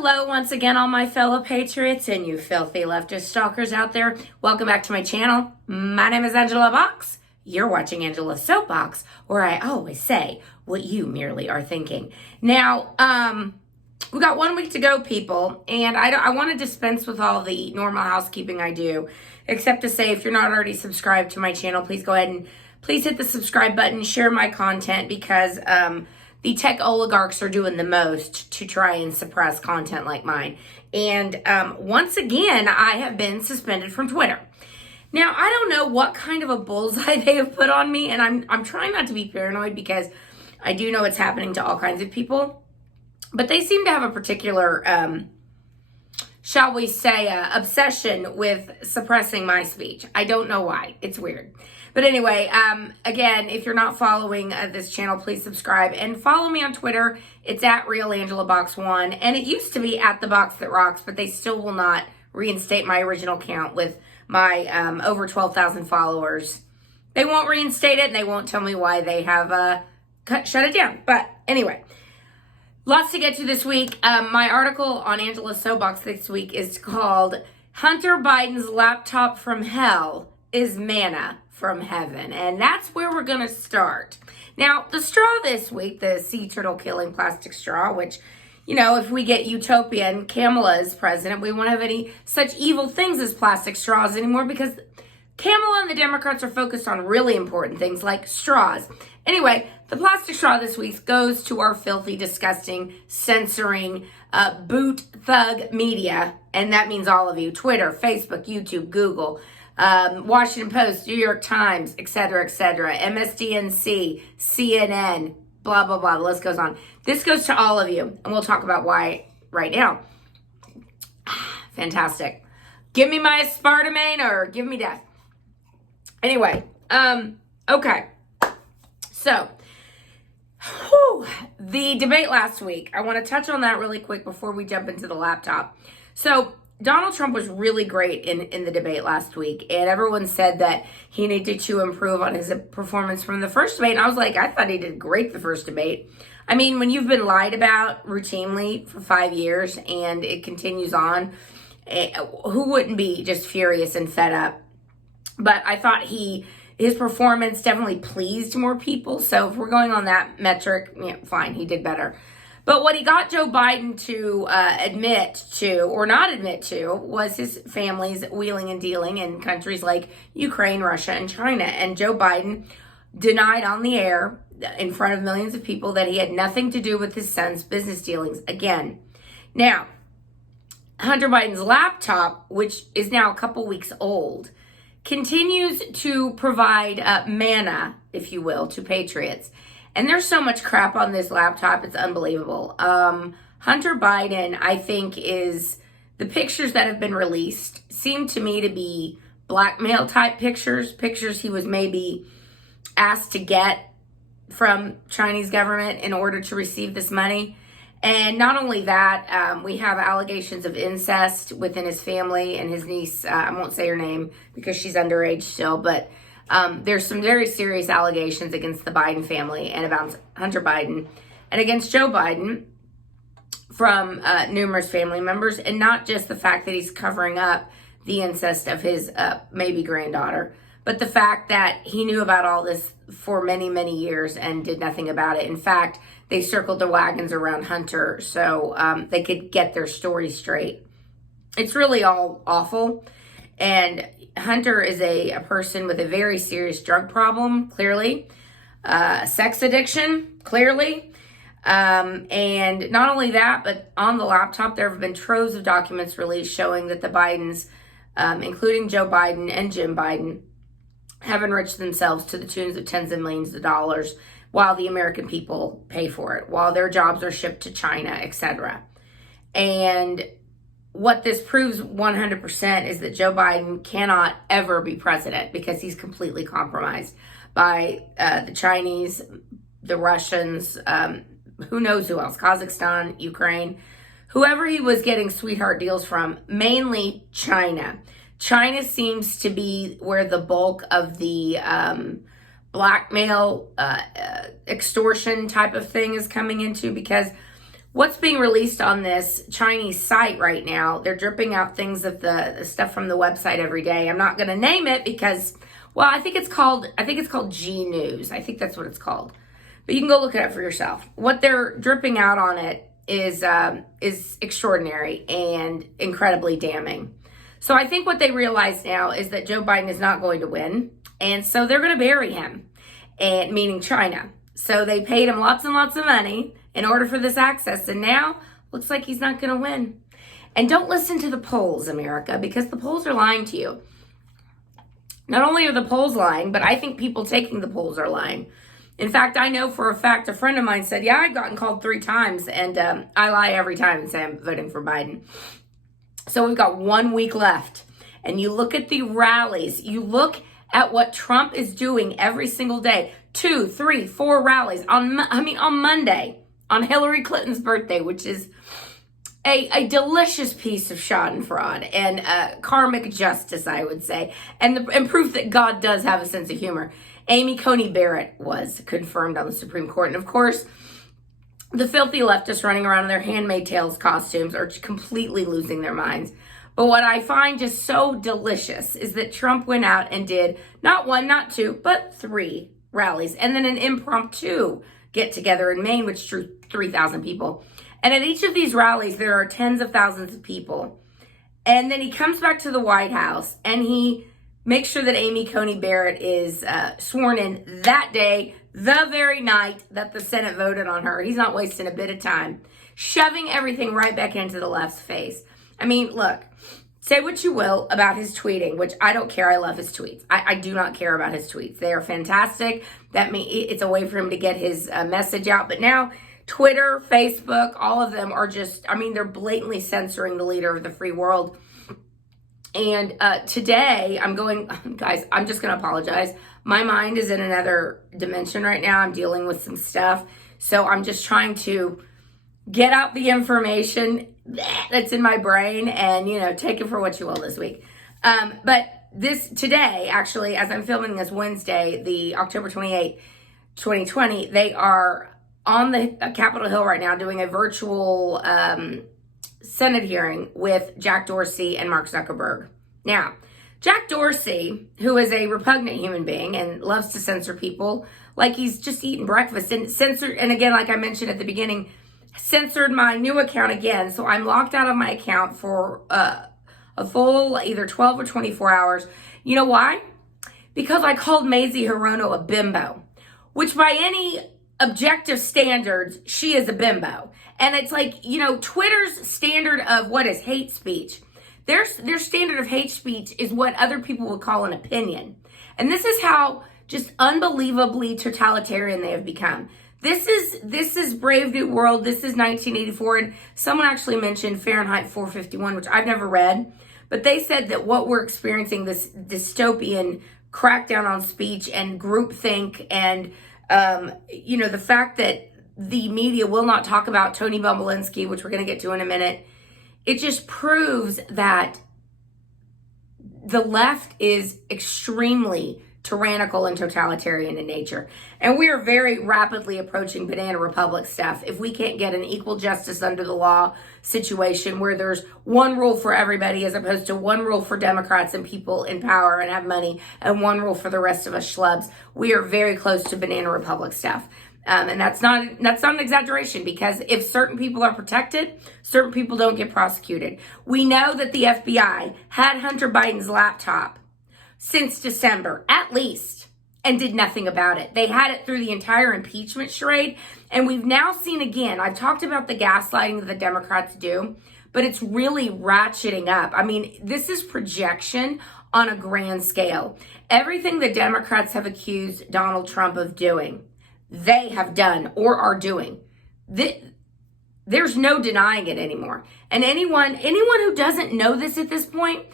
Hello once again, all my fellow patriots and you filthy leftist stalkers out there. Welcome back to my channel. My name is Angela Box. You're watching Angela's Soapbox, where I always say what you merely are thinking. Now, we got 1 week to go, people, and I want to dispense with all the normal housekeeping I do, except to say if you're not already subscribed to my channel, please go ahead and please hit the subscribe button, share my content, because the tech oligarchs are doing the most to try and suppress content like mine. And once again, I have been suspended from Twitter. Now, I don't know what kind of a bullseye they have put on me, and I'm trying not to be paranoid because I do know it's happening to all kinds of people. But they seem to have a particular, shall we say, obsession with suppressing my speech. I don't know why. It's weird. But anyway, again, if you're not following this channel, please subscribe and follow me on Twitter. It's at RealAngelaBox1, and it used to be at The Box That Rocks, but they still will not reinstate my original account with my over 12,000 followers. They won't reinstate it, and they won't tell me why they have shut it down. But anyway, lots to get to this week. My article on Angela's Soapbox this week is called Hunter Biden's Laptop from Hell is Manna from Heaven. And that's where we're going to start. Now, the straw this week, the sea turtle killing plastic straw, which, you know, if we get utopia and Kamala as president, we won't have any such evil things as plastic straws anymore, because Kamala and the Democrats are focused on really important things like straws. Anyway, the plastic straw this week goes to our filthy, disgusting, censoring, boot thug media. And that means all of you. Twitter, Facebook, YouTube, Google, Washington Post, New York Times, etc., MSDNC, CNN, blah, blah, blah. The list goes on. This goes to all of you, and we'll talk about why right now. Fantastic. Give me my aspartame or give me death. Anyway, okay. So, the debate last week. I want to touch on that really quick before we jump into the laptop. So, Donald Trump was really great in the debate last week, and everyone said that he needed to improve on his performance from the first debate, and I was like, I thought he did great the first debate. I mean, when you've been lied about routinely for 5 years and it continues on, who wouldn't be just furious and fed up? But I thought his performance definitely pleased more people, so if we're going on that metric, yeah, fine, he did better. But what he got Joe Biden to admit to, or not admit to, was his family's wheeling and dealing in countries like Ukraine, Russia, and China. And Joe Biden denied on the air, in front of millions of people, that he had nothing to do with his son's business dealings again. Now, Hunter Biden's laptop, which is now a couple weeks old, continues to provide manna, if you will, to patriots. And there's so much crap on this laptop, it's unbelievable. Hunter Biden, I think, is the pictures that have been released seem to me to be blackmail type pictures he was maybe asked to get from Chinese government in order to receive this money. And not only that, we have allegations of incest within his family and his niece. I won't say her name because she's underage still, but there's some very serious allegations against the Biden family and about Hunter Biden and against Joe Biden from numerous family members, and not just the fact that he's covering up the incest of his maybe granddaughter, but the fact that he knew about all this for many, many years and did nothing about it. In fact, they circled the wagons around Hunter so they could get their story straight. It's really all awful. And Hunter is a person with a very serious drug problem, clearly. Sex addiction, clearly. And not only that, but on the laptop, there have been troves of documents released showing that the Bidens, including Joe Biden and Jim Biden, have enriched themselves to the tunes of tens of millions of dollars while the American people pay for it, while their jobs are shipped to China, etc. And what this proves 100% is that Joe Biden cannot ever be president because he's completely compromised by the Chinese, the Russians, who knows who else, Kazakhstan, Ukraine, whoever he was getting sweetheart deals from, mainly China. China seems to be where the bulk of the blackmail, extortion type of thing is coming into, because what's being released on this Chinese site right now, they're dripping out things of the stuff from the website every day. I'm not going to name it because, well, I think it's called G News. I think that's what it's called. But you can go look it up for yourself. What they're dripping out on it is extraordinary and incredibly damning. So I think what they realize now is that Joe Biden is not going to win. And so they're going to bury him, and meaning China. So they paid him lots and lots of money in order for this access. And now looks like he's not going to win. And don't listen to the polls, America, because the polls are lying to you. Not only are the polls lying, but I think people taking the polls are lying. In fact, I know for a fact, a friend of mine said, yeah, I've gotten called 3 times, and I lie every time and say I'm voting for Biden. So we've got 1 week left. And you look at the rallies, you look at what Trump is doing every single day. 2, 3, 4 rallies on Monday, on Hillary Clinton's birthday, which is a delicious piece of schadenfreude and karmic justice, I would say, and proof that God does have a sense of humor. Amy Coney Barrett was confirmed on the Supreme Court. And of course, the filthy leftists running around in their Handmaid's Tales costumes are completely losing their minds. But what I find just so delicious is that Trump went out and did not 1, not 2, but 3 rallies. And then an impromptu get together in Maine, which drew 3,000 people. And at each of these rallies, there are tens of thousands of people. And then he comes back to the White House and he makes sure that Amy Coney Barrett is sworn in that day, the very night that the Senate voted on her. He's not wasting a bit of time, shoving everything right back into the left's face. I mean, look, say what you will about his tweeting, which I don't care. I love his tweets. I do not care about his tweets. They are fantastic. It's a way for him to get his message out. But now Twitter, Facebook, all of them are just, they're blatantly censoring the leader of the free world. And today guys, I'm just going to apologize. My mind is in another dimension right now. I'm dealing with some stuff. So I'm just trying to get out the information that's in my brain and, take it for what you will this week. But today, actually, as I'm filming this Wednesday, the October 28th, 2020, they are on the Capitol Hill right now doing a virtual Senate hearing with Jack Dorsey and Mark Zuckerberg. Now, Jack Dorsey, who is a repugnant human being and loves to censor people like he's just eating breakfast and again, like I mentioned at the beginning, censored my new account again. So I'm locked out of my account for a full either 12 or 24 hours. You know why? Because I called Mazie Hirono a bimbo, which by any objective standards, she is a bimbo. And it's like, Twitter's standard of what is hate speech. Their standard of hate speech is what other people would call an opinion. And this is how just unbelievably totalitarian they have become. This is Brave New World. This is 1984. And someone actually mentioned Fahrenheit 451, which I've never read. But they said that what we're experiencing, this dystopian crackdown on speech and groupthink and, the fact that the media will not talk about Tony Bobulinksi, which we're going to get to in a minute, it just proves that the left is extremely tyrannical and totalitarian in nature. And we are very rapidly approaching Banana Republic stuff if we can't get an equal justice under the law situation where there's one rule for everybody as opposed to one rule for Democrats and people in power and have money and one rule for the rest of us schlubs. We are very close to Banana Republic stuff. And that's not an exaggeration, because if certain people are protected, certain people don't get prosecuted. We know that the FBI had Hunter Biden's laptop since December, at least, and did nothing about it. They had it through the entire impeachment charade. And we've now seen again, I've talked about the gaslighting that the Democrats do, but it's really ratcheting up. This is projection on a grand scale. Everything the Democrats have accused Donald Trump of doing, they have done or are doing. There's no denying it anymore. And anyone who doesn't know this at this point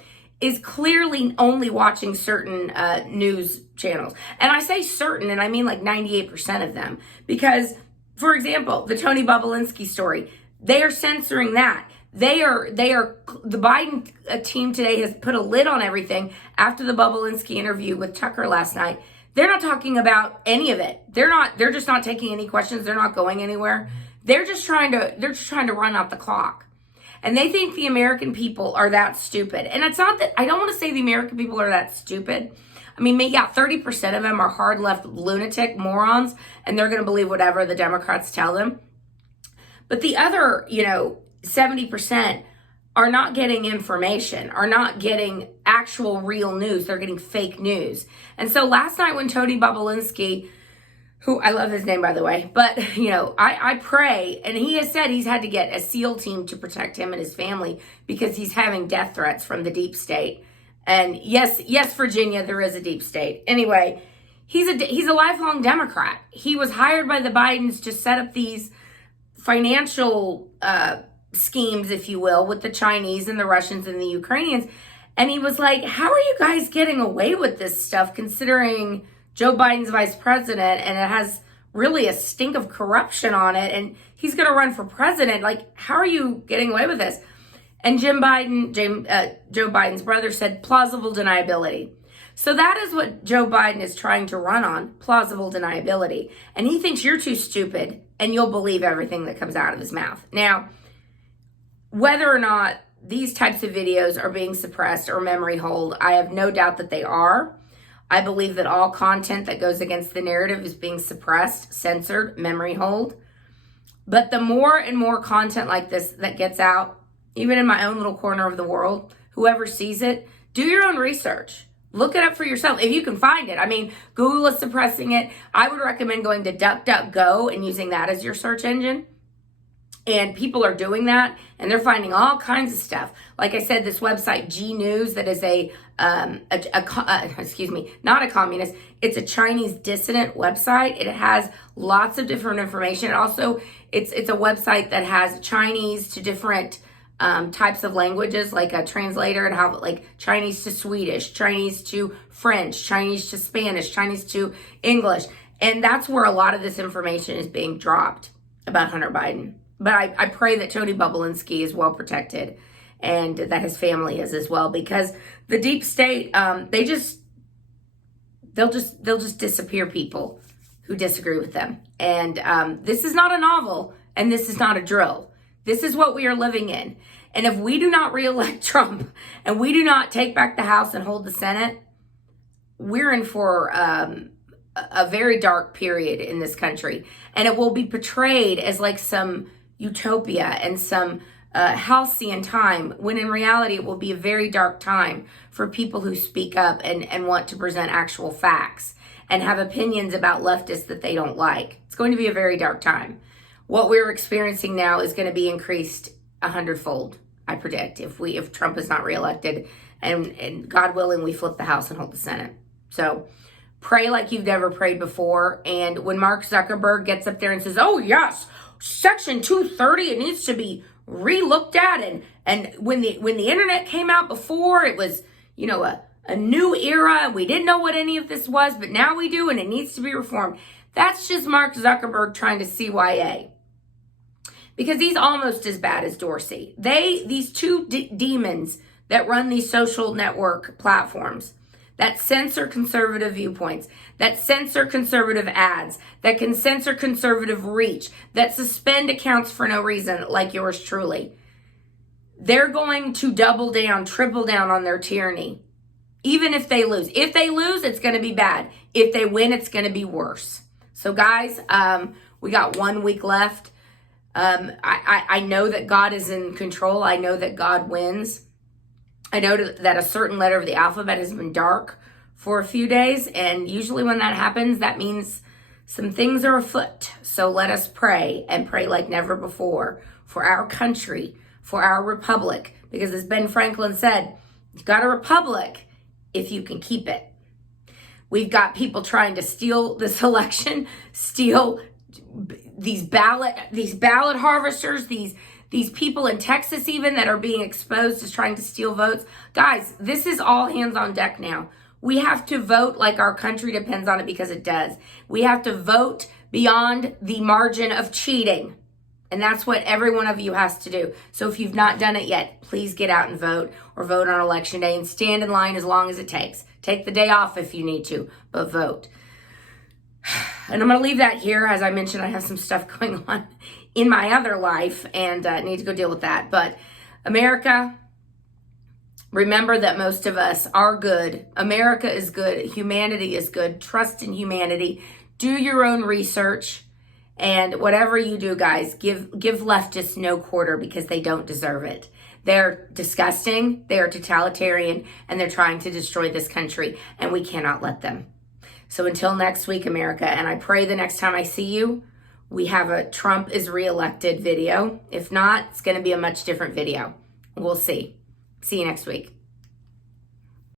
is clearly only watching certain news channels. And I say certain, and I mean like 98% of them. Because, for example, the Tony Bobulinksi story, they are censoring that. The Biden team today has put a lid on everything after the Bobulinski interview with Tucker last night. They're not talking about any of it. They're just not taking any questions. They're not going anywhere. They're just trying to run out the clock. And they think the American people are that stupid. And it's not that, I don't want to say the American people are that stupid. I mean, yeah, 30% of them are hard left lunatic morons, and they're going to believe whatever the Democrats tell them. But the other, 70% are not getting information, are not getting actual real news. They're getting fake news. And so last night when Tony Bobulinksi, who I love his name, by the way, but, I pray, and he has said he's had to get a SEAL team to protect him and his family because he's having death threats from the deep state. And yes, Virginia, there is a deep state. Anyway, he's a lifelong Democrat. He was hired by the Bidens to set up these financial schemes, if you will, with the Chinese and the Russians and the Ukrainians. And he was like, how are you guys getting away with this stuff considering Joe Biden's vice president and it has really a stink of corruption on it and he's going to run for president? Like, how are you getting away with this? And Joe Biden's brother said plausible deniability. So that is what Joe Biden is trying to run on, plausible deniability. And he thinks you're too stupid and you'll believe everything that comes out of his mouth. Now, whether or not these types of videos are being suppressed or memory hold, I have no doubt that they are. I believe that all content that goes against the narrative is being suppressed, censored, memory hold. But the more and more content like this that gets out, even in my own little corner of the world, whoever sees it, do your own research. Look it up for yourself if you can find it. I mean, Google is suppressing it. I would recommend going to DuckDuckGo and using that as your search engine. And people are doing that, and they're finding all kinds of stuff. Like I said, this website, G News, that is not a communist. It's a Chinese dissident website. It has lots of different information. Also, it's a website that has Chinese to different types of languages, like a translator, and have like Chinese to Swedish, Chinese to French, Chinese to Spanish, Chinese to English. And that's where a lot of this information is being dropped about Hunter Biden. But I pray that Tony Bobulinski is well protected and that his family is as well, because the deep state, they'll just disappear people who disagree with them. And this is not a novel and this is not a drill. This is what we are living in. And if we do not reelect Trump and we do not take back the House and hold the Senate, we're in for a very dark period in this country. And it will be portrayed as like some utopia and some halcyon time, when in reality it will be a very dark time for people who speak up and want to present actual facts and have opinions about leftists that they don't like. It's going to be a very dark time. What we're experiencing now is going to be increased 100-fold, I predict, if Trump is not reelected and God willing we flip the House and hold the Senate. So pray like you've never prayed before. And when Mark Zuckerberg gets up there and says, oh yes, Section 230, it needs to be re-looked at. And when the internet came out before, it was, a new era. We didn't know what any of this was, but now we do, and it needs to be reformed. That's just Mark Zuckerberg trying to CYA. Because he's almost as bad as Dorsey. These two demons that run these social network platforms, that censor conservative viewpoints, that censor conservative ads, that can censor conservative reach, that suspend accounts for no reason, like yours truly. They're going to double down, triple down on their tyranny, even if they lose. If they lose, it's going to be bad. If they win, it's going to be worse. So guys, we got 1 week left. I know that God is in control. I know that God wins. I know that a certain letter of the alphabet has been dark for a few days, and usually when that happens, that means some things are afoot. So let us pray, and pray like never before, for our country, for our republic, because as Ben Franklin said, you've got a republic if you can keep it. We've got people trying to steal this election, steal these ballot harvesters, these people in Texas even that are being exposed as trying to steal votes. Guys, this is all hands on deck now. We have to vote like our country depends on it, because it does. We have to vote beyond the margin of cheating. And that's what every one of you has to do. So if you've not done it yet, please get out and vote, or vote on election day and stand in line as long as it takes. Take the day off if you need to, but vote. And I'm going to leave that here. As I mentioned, I have some stuff going on in my other life and need to go deal with that. But America, remember that most of us are good. America is good. Humanity is good. Trust in humanity. Do your own research. And whatever you do, guys, give leftists no quarter because they don't deserve it. They're disgusting, they are totalitarian, and they're trying to destroy this country, and we cannot let them. So until next week, America, and I pray the next time I see you, we have a Trump is reelected video. If not, it's going to be a much different video. We'll see. See you next week.